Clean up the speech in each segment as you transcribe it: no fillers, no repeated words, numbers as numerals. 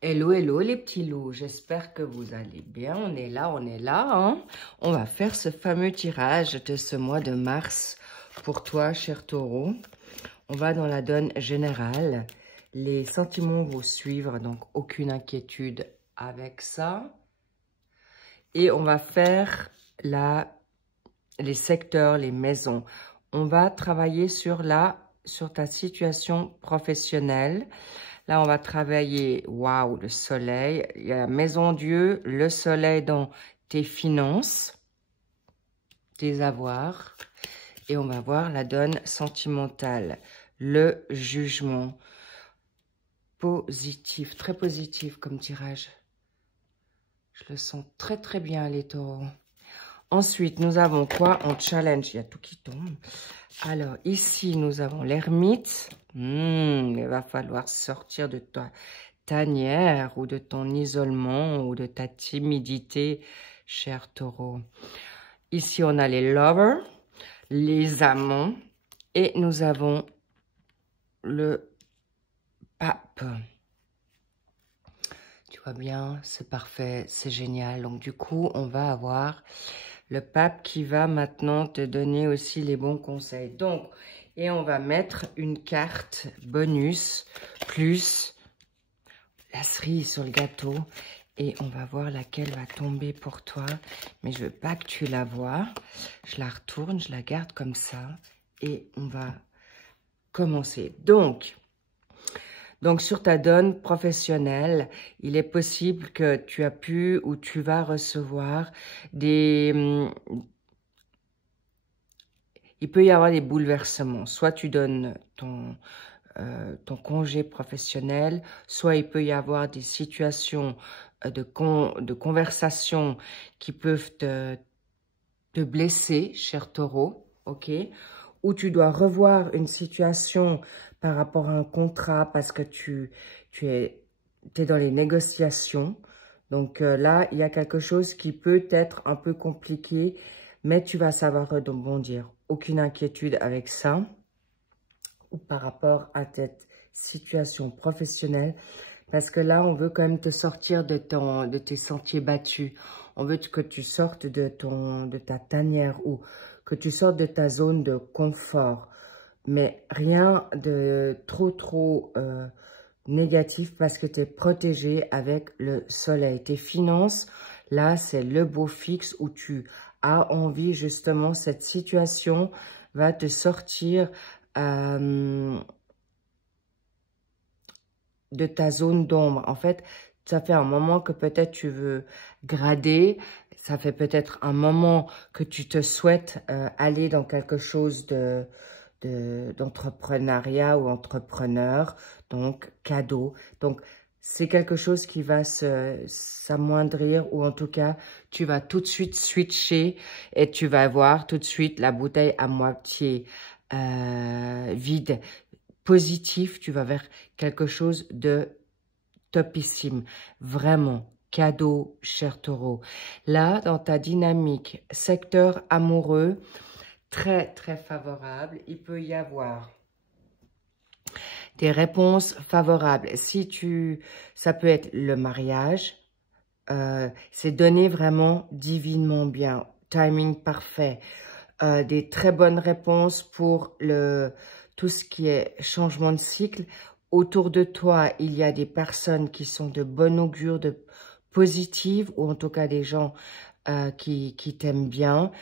Hello, hello les petits loups, j'espère que vous allez bien, on est là, hein. On va faire ce fameux tirage de ce mois de mars pour toi, cher taureau. On va dans la donne générale, les sentiments vont suivre, donc aucune inquiétude avec ça. Et on va faire les secteurs, les maisons. On va travailler sur ta situation professionnelle. Là, on va travailler, waouh, le soleil. Il y a la maison Dieu, le soleil dans tes finances, tes avoirs. Et on va voir la donne sentimentale, le jugement. Positif, très positif comme tirage. Je le sens très, très bien, les taureaux. Ensuite, nous avons quoi en challenge? Il y a tout qui tombe. Alors, ici, nous avons l'ermite. Il va falloir sortir de ta tanière ou de ton isolement ou de ta timidité, cher taureau. Ici, on a les lovers, les amants. Et nous avons le pape. Tu vois bien, c'est parfait, c'est génial. Donc, du coup, on va avoir le pape qui va maintenant te donner aussi les bons conseils. Donc, et on va mettre une carte bonus plus la cerise sur le gâteau. Et on va voir laquelle va tomber pour toi. Mais je veux pas que tu la vois. Je la retourne, je la garde comme ça. Et on va commencer. Donc sur ta donne professionnelle, il est possible que tu as pu ou tu vas recevoir il peut y avoir des bouleversements. Soit tu donnes ton congé professionnel, soit il peut y avoir des situations de conversation qui peuvent te blesser, cher taureau, ok? Ou tu dois revoir une situation par rapport à un contrat parce que tu es dans les négociations. Donc là, il y a quelque chose qui peut être un peu compliqué, mais tu vas savoir rebondir. Aucune inquiétude avec ça ou par rapport à cette situation professionnelle. Parce que là, on veut quand même te sortir de tes sentiers battus. On veut que tu sortes de ta tanière ou que tu sortes de ta zone de confort. Mais rien de trop négatif parce que tu es protégé avec le soleil. Tes finances, là, c'est le beau fixe où tu as envie, justement, cette situation va te sortir de ta zone d'ombre. En fait, ça fait un moment que peut-être tu veux grader. Ça fait peut-être un moment que tu te souhaites aller dans quelque chose d'entrepreneuriat ou entrepreneur. Donc, cadeau. Donc, c'est quelque chose qui va s'amoindrir ou en tout cas, tu vas tout de suite switcher et tu vas voir tout de suite la bouteille à moitié vide. Positif, tu vas vers quelque chose de topissime. Vraiment, cadeau, cher taureau. Là, dans ta dynamique, secteur amoureux, très, très favorable. Il peut y avoir des réponses favorables. Ça peut être le mariage. C'est donné vraiment divinement bien. Timing parfait. Des très bonnes réponses pour tout ce qui est changement de cycle. Autour de toi, il y a des personnes qui sont de bon augure, de positives, ou en tout cas des gens qui t'aiment bien.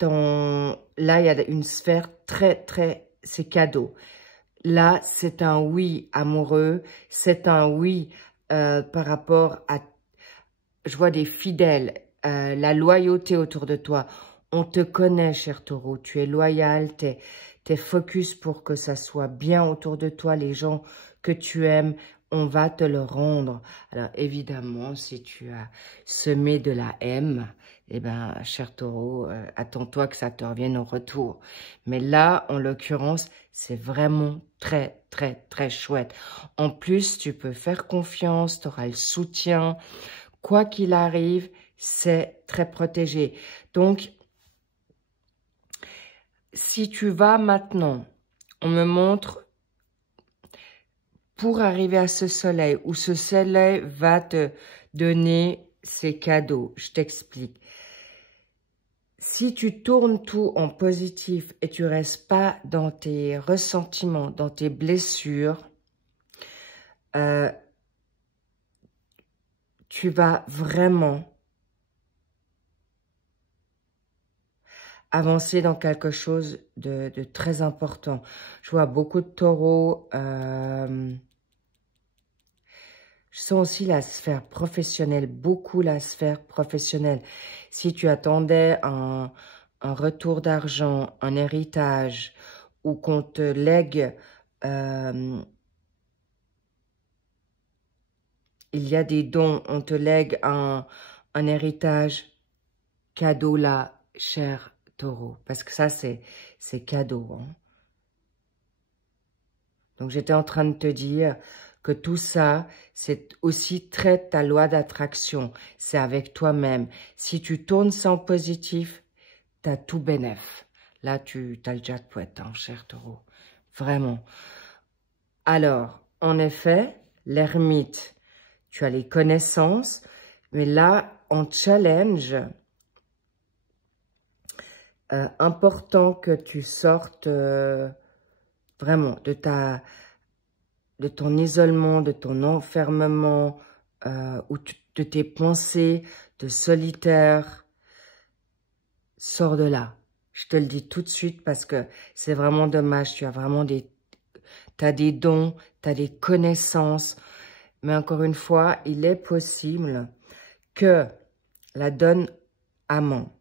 Là, il y a une sphère c'est cadeau. Là, c'est un oui amoureux, c'est un oui par rapport à, je vois des fidèles, la loyauté autour de toi. On te connaît, cher taureau, tu es loyal, t'es focus pour que ça soit bien autour de toi, les gens que tu aimes, on va te le rendre. Alors, évidemment, si tu as semé de la haine, eh ben, cher taureau, attends-toi que ça te revienne au retour. Mais là, en l'occurrence, c'est vraiment très, très, très chouette. En plus, tu peux faire confiance, tu auras le soutien. Quoi qu'il arrive, c'est très protégé. Donc, si tu vas maintenant, on me montre pour arriver à ce soleil, où ce soleil va te donner ses cadeaux. Je t'explique. Si tu tournes tout en positif et tu restes pas dans tes ressentiments, dans tes blessures, tu vas vraiment avancer dans quelque chose de très important. Je vois beaucoup de taureaux. Je sens aussi la sphère professionnelle, beaucoup la sphère professionnelle. Si tu attendais un retour d'argent, un héritage, ou qu'on te lègue, il y a des dons, on te lègue un héritage, cadeau là, cher taureau. Parce que ça, c'est cadeau. Hein. Donc, j'étais en train de te dire que tout ça, c'est aussi très ta loi d'attraction. C'est avec toi-même. Si tu tournes ça en positif, tu as tout bénef. Là, tu as le jackpot, hein, cher taureau. Vraiment. Alors, en effet, l'ermite, tu as les connaissances, mais là, en challenge, important que tu sortes vraiment de ton isolement, de ton enfermement, ou de tes pensées de solitaire. Sors de là. Je te le dis tout de suite parce que c'est vraiment dommage. Tu as vraiment t'as des dons, tu as des connaissances. Mais encore une fois, il est possible que la donne amant,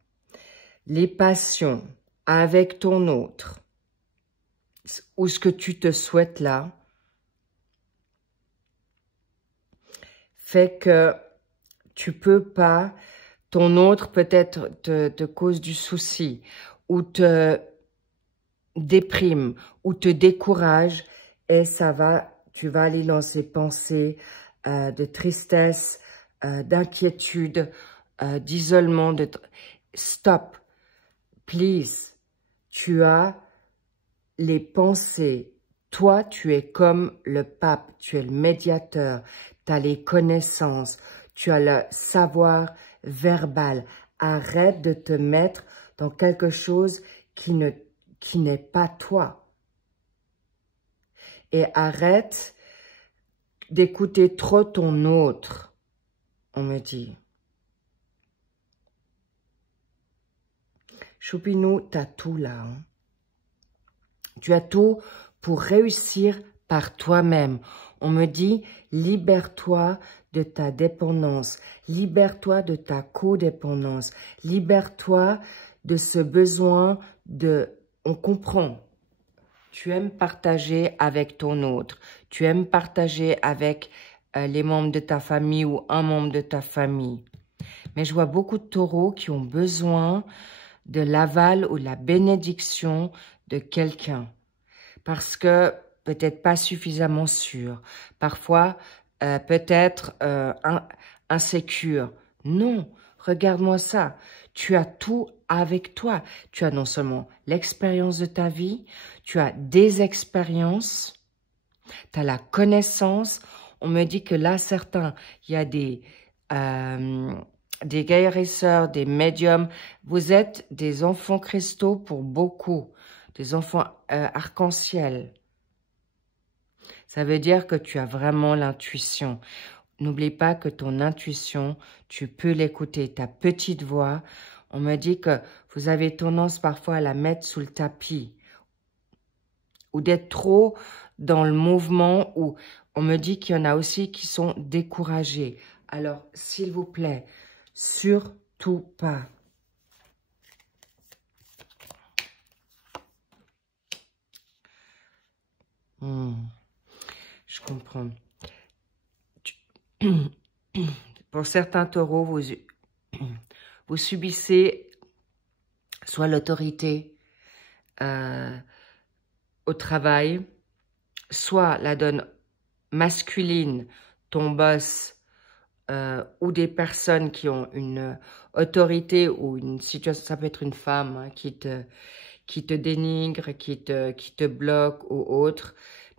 les passions avec ton autre, ou ce que tu te souhaites là, fait que tu peux pas, ton autre peut-être te cause du souci, ou te déprime, ou te décourage, et tu vas aller dans ces pensées de tristesse, d'inquiétude, d'isolement, stop, please, tu as les pensées. Toi, tu es comme le pape, tu es le médiateur, tu as les connaissances, tu as le savoir verbal. Arrête de te mettre dans quelque chose qui n'est pas toi. Et arrête d'écouter trop ton autre, on me dit. Choupinou, tu as tout là. Hein. Tu as tout pour réussir par toi-même. On me dit, libère-toi de ta dépendance. Libère-toi de ta codépendance. Libère-toi de ce besoin de... On comprend. Tu aimes partager avec ton autre. Tu aimes partager avec les membres de ta famille ou un membre de ta famille. Mais je vois beaucoup de taureaux qui ont besoin de l'aval ou de la bénédiction de quelqu'un. Parce que peut-être pas suffisamment sûr. Parfois, peut-être insécure. Non, regarde-moi ça. Tu as tout avec toi. Tu as non seulement l'expérience de ta vie, tu as des expériences, tu as la connaissance. On me dit que là, certains, il y a des guérisseurs, des médiums. Vous êtes des enfants cristaux pour beaucoup, des enfants arc-en-ciel. Ça veut dire que tu as vraiment l'intuition. N'oublie pas que ton intuition, tu peux l'écouter. Ta petite voix, on me dit que vous avez tendance parfois à la mettre sous le tapis ou d'être trop dans le mouvement, ou on me dit qu'il y en a aussi qui sont découragés. Alors, s'il vous plaît, surtout pas. Je comprends. Pour certains taureaux, vous subissez soit l'autorité au travail, soit la donne masculine, ton boss, ou des personnes qui ont une autorité ou une situation, ça peut être une femme hein, qui te dénigre, qui te bloque ou autre.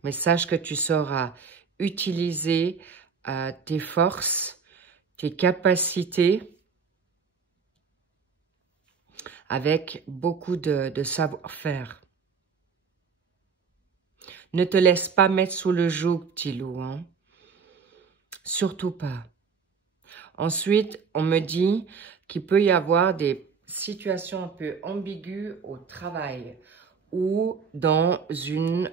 Mais sache que tu sauras utiliser tes forces, tes capacités avec beaucoup de savoir-faire. Ne te laisse pas mettre sous le joug, petit loup, hein? Surtout pas. Ensuite, on me dit qu'il peut y avoir des situations un peu ambiguës au travail ou dans une...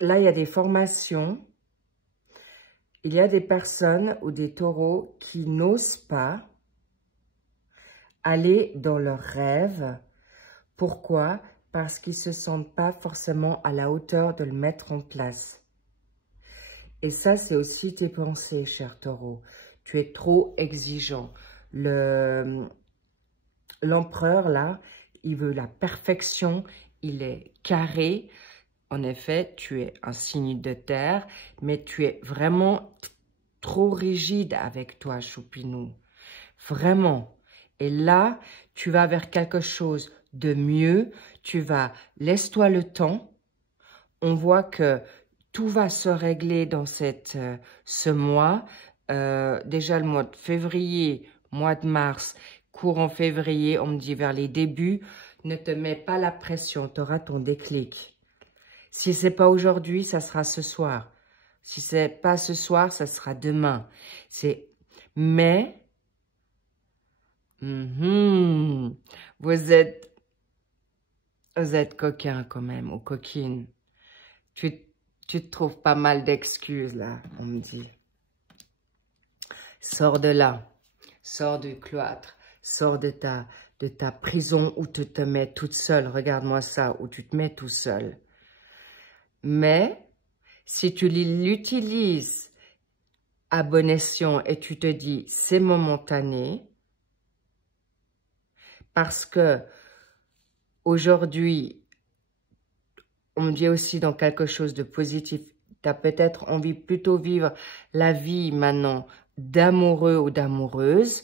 Là, il y a des formations. Il y a des personnes ou des taureaux qui n'osent pas aller dans leurs rêves. Pourquoi? Parce qu'ils ne se sentent pas forcément à la hauteur de le mettre en place. Et ça, c'est aussi tes pensées, cher taureau. Tu es trop exigeant. L'empereur, là, il veut la perfection. Il est carré. En effet, tu es un signe de terre, mais tu es vraiment trop rigide avec toi, Choupinou. Vraiment. Et là, tu vas vers quelque chose de mieux. Tu vas, laisse-toi le temps. On voit que tout va se régler dans ce mois. Déjà le mois de février, mois de mars, courant février, on me dit vers les débuts. Ne te mets pas la pression, tu auras ton déclic. Si ce n'est pas aujourd'hui, ça sera ce soir. Si ce n'est pas ce soir, ça sera demain. Mais, vous êtes coquin quand même, ou coquine. Tu te trouves pas mal d'excuses, là, on me dit. Sors de là. Sors du cloître. Sors de ta prison où tu te mets toute seule. Regarde-moi ça, où tu te mets tout seul. Mais, si tu l'utilises à bon escient et tu te dis, c'est momentané, parce que aujourd'hui, on me dit aussi dans quelque chose de positif, tu as peut-être envie plutôt vivre la vie maintenant d'amoureux ou d'amoureuse.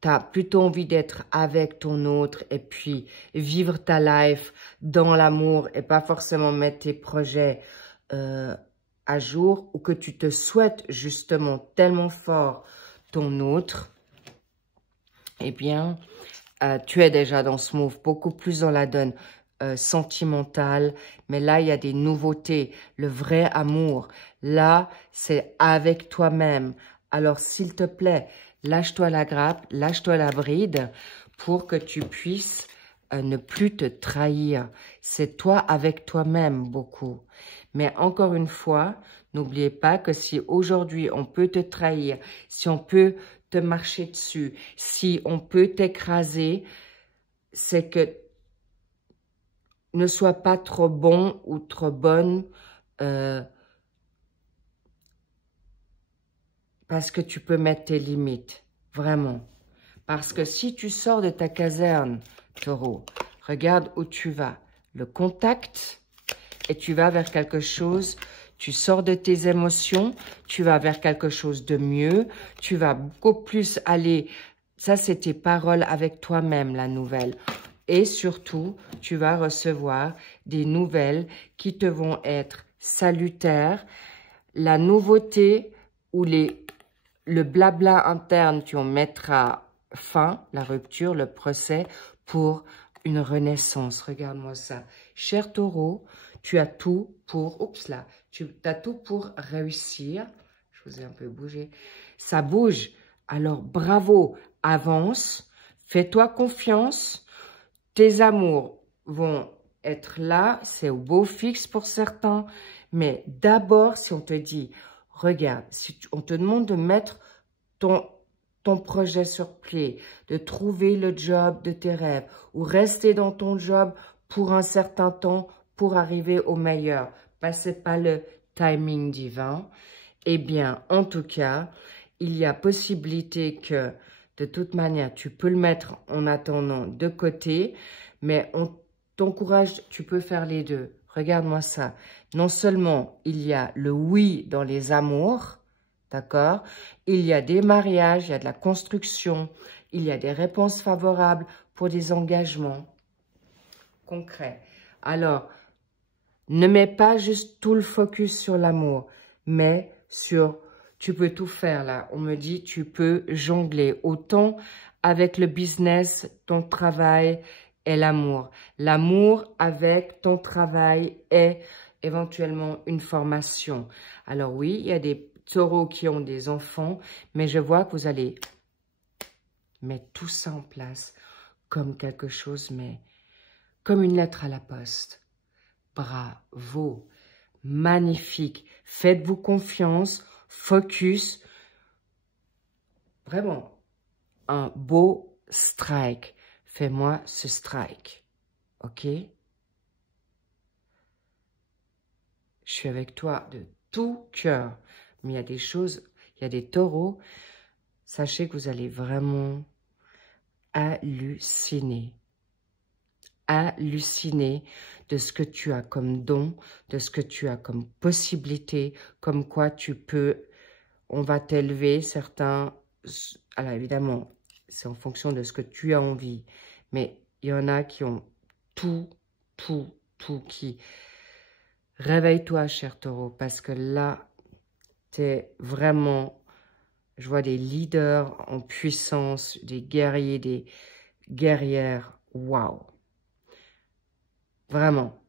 Tu as plutôt envie d'être avec ton autre et puis vivre ta life dans l'amour et pas forcément mettre tes projets à jour, ou que tu te souhaites justement tellement fort ton autre. Eh bien, tu es déjà dans ce move, beaucoup plus dans la donne sentimentale. Mais là, il y a des nouveautés. Le vrai amour, là, c'est avec toi-même. Alors, s'il te plaît, lâche-toi la grappe, lâche-toi la bride pour que tu puisses ne plus te trahir. C'est toi avec toi-même beaucoup. Mais encore une fois, n'oubliez pas que si aujourd'hui on peut te trahir, si on peut te marcher dessus, si on peut t'écraser, c'est que ne sois pas trop bon ou trop bonne parce que tu peux mettre tes limites, vraiment. Parce que si tu sors de ta caserne, taureau, regarde où tu vas. Le contact, et tu vas vers quelque chose, tu sors de tes émotions, tu vas vers quelque chose de mieux, tu vas beaucoup plus aller, ça c'est tes paroles avec toi-même, la nouvelle. Et surtout, tu vas recevoir des nouvelles qui te vont être salutaires. La nouveauté ou le blabla interne, tu en mettras fin, la rupture, le procès pour une renaissance. Regarde-moi ça. Cher taureau, tu as tout pour... Oups là. Tu as tout pour réussir. Je vous ai un peu bougé. Ça bouge. Alors, bravo. Avance. Fais-toi confiance. Tes amours vont être là. C'est au beau fixe pour certains. Mais d'abord, si on te dit, regarde, si on te demande de mettre ton projet sur pied, de trouver le job de tes rêves ou rester dans ton job pour un certain temps pour arriver au meilleur. Passez pas le timing divin. Eh bien, en tout cas, il y a possibilité que, de toute manière, tu peux le mettre en attendant de côté, mais on t'encourage, tu peux faire les deux. Regarde-moi ça. Non seulement il y a le oui dans les amours, d'accord? Il y a des mariages, il y a de la construction, il y a des réponses favorables pour des engagements concrets. Alors, Ne mets pas juste tout le focus sur l'amour, mais sur, tu peux tout faire là. On me dit, tu peux jongler autant avec le business, ton travail et l'amour. L'amour avec ton travail et éventuellement une formation. Alors oui, il y a des taureaux qui ont des enfants, mais je vois que vous allez mettre tout ça en place comme quelque chose, mais comme une lettre à la poste. Bravo, magnifique. Faites-vous confiance, focus. Vraiment, un beau strike. Fais-moi ce strike, ok? Je suis avec toi de tout cœur. Mais il y a des choses, il y a des taureaux. Sachez que vous allez vraiment halluciner. Halluciner de ce que tu as comme don, de ce que tu as comme possibilité, comme quoi tu peux, on va t'élever, certains, alors évidemment, c'est en fonction de ce que tu as envie, mais il y en a qui ont tout qui... Réveille-toi, cher taureau, parce que là, tu es vraiment, je vois des leaders en puissance, des guerriers, des guerrières, waouh. Vraiment.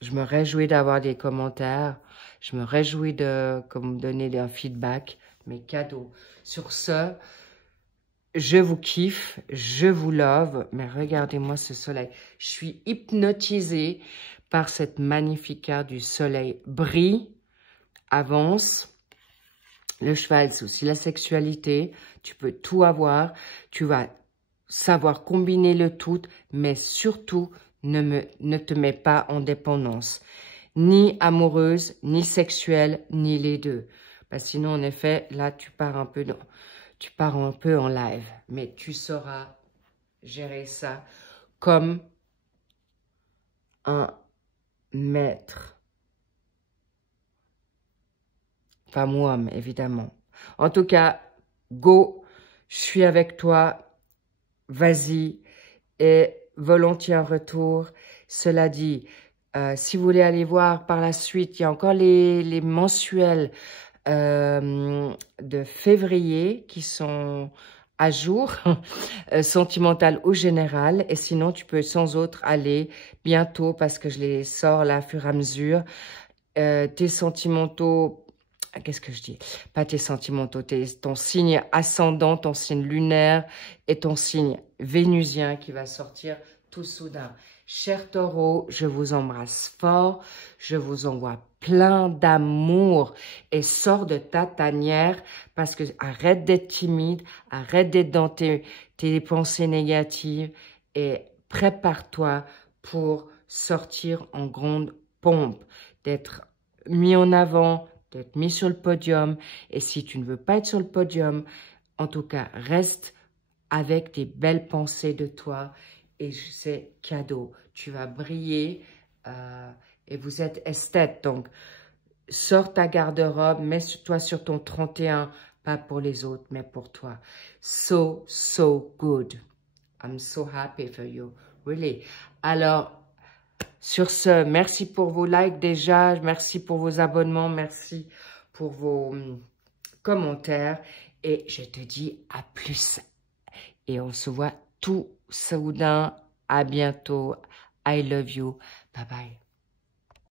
Je me réjouis d'avoir des commentaires. Je me réjouis de me donner un feedback, mes cadeaux. Sur ce, je vous kiffe, je vous love, mais regardez-moi ce soleil. Je suis hypnotisée par cette magnifique carte du soleil. Brille, avance. Le cheval, c'est aussi la sexualité. Tu peux tout avoir. Tu vas savoir combiner le tout, mais surtout, ne te mets pas en dépendance. Ni amoureuse, ni sexuelle, ni les deux. Parce que sinon, en effet, là, tu pars un peu en live. Mais tu sauras gérer ça comme un maître. Femme ou homme, évidemment. En tout cas, go, je suis avec toi. Vas-y. Et volontiers un retour. Cela dit, si vous voulez aller voir par la suite, il y a encore les mensuels de février qui sont à jour, sentimental ou général. Et sinon, tu peux sans autre aller bientôt parce que je les sors là, au fur et à mesure. Tes sentimentaux, qu'est-ce que je dis? Pas tes sentimentaux, ton signe ascendant, ton signe lunaire et ton signe vénusien qui va sortir tout soudain. Cher taureau, je vous embrasse fort, je vous envoie plein d'amour et sors de ta tanière parce que arrête d'être timide, arrête d'être dans tes pensées négatives et prépare-toi pour sortir en grande pompe, d'être mis en avant, d'être mis sur le podium. Et si tu ne veux pas être sur le podium, en tout cas, reste avec des belles pensées de toi. Et c'est cadeau. Tu vas briller et vous êtes esthète. Donc, sors ta garde-robe, mets-toi sur ton 31, pas pour les autres, mais pour toi. So, so good. I'm so happy for you. Really. Alors, sur ce, merci pour vos likes déjà, merci pour vos abonnements, merci pour vos commentaires. Et je te dis à plus. Et on se voit tout soudain. À bientôt. I love you. Bye bye.